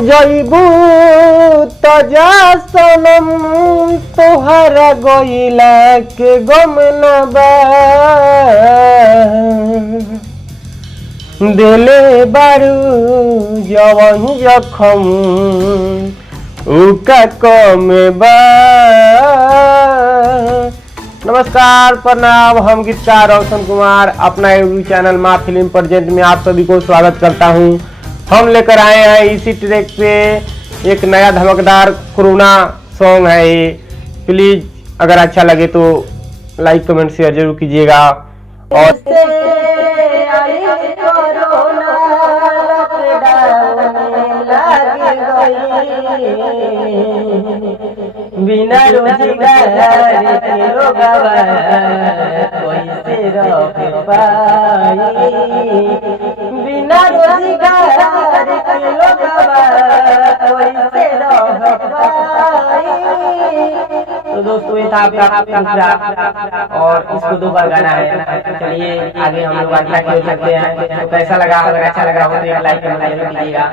जईबू तो जा सनम तोहरा गइला के गम न बा दिले बारू जवन जखम उका कम बा। नमस्कार प्रणाम, हम गीतकार रोशन कुमार अपना यूट्यूब चैनल माँ फिल्म प्रेजेंट में आप सभी को स्वागत करता हूँ। हम लेकर आए हैं इसी ट्रैक पे एक नया धमाकेदार कोरोना सॉन्ग है ये। प्लीज अगर अच्छा लगे तो लाइक कमेंट शेयर जरूर कीजिएगा। और बिना रोजगार के लोगवा कैसे रह पाई, बिना रोजगार के लोगवा कैसे रह पाई। तो दोस्तों ये था आपका और इसको 2 बार गाना है। चलिए आगे हम लोग अगला खेल सकते हैं। तो कैसा लगा? अगर अच्छा लगा हो तो एक लाइक कमेंट जरूर कीजिएगा।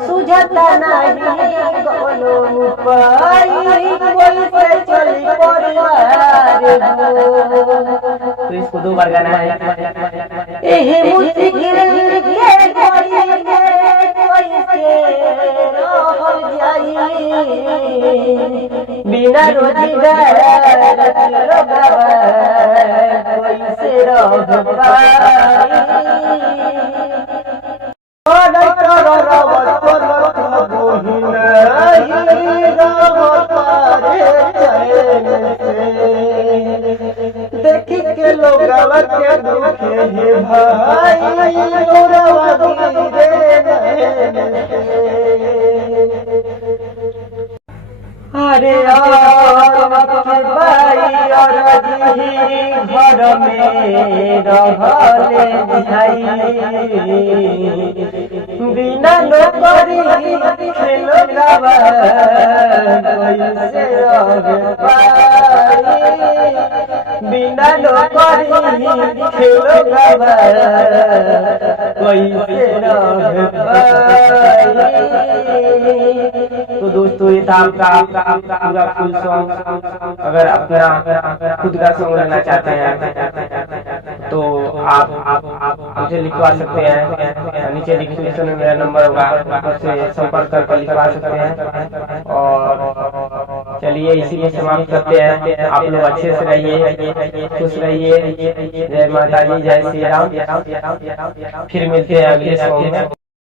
सुझता नहीं कोनो उपाय, कैसे चली परिवार। तो इसको 2 बार गाना है। एहे मुझसे गिर के कोई कैसे रहल जाई, बिना रोजगार कैसे रह पाई। देखी के लोग के दुखे हे भाई, अरे भाई और घर में रहले भाई, बिना नौकरी खेलो गावा कैसे रह पाई, बिना नौकरी खेलो गावा कैसे रह पाई। तो दोस्तों ये था आपका पूरा फुल सॉन्ग। अगर अपना खुद का सॉन्ग लेना चाहते हैं तो आप मुझे लिखवा सकते हैं। नीचे डिस्क्रिप्शन में मेरा नंबर होगा, उससे संपर्क कर लिखवा सकते हैं। और चलिए इसी में समाप्त करते हैं। आप लोग अच्छे से रहिए, खुश रहिए। जय माता दी, जय श्री राम। फिर मिलते हैं अगले सॉन्ग में।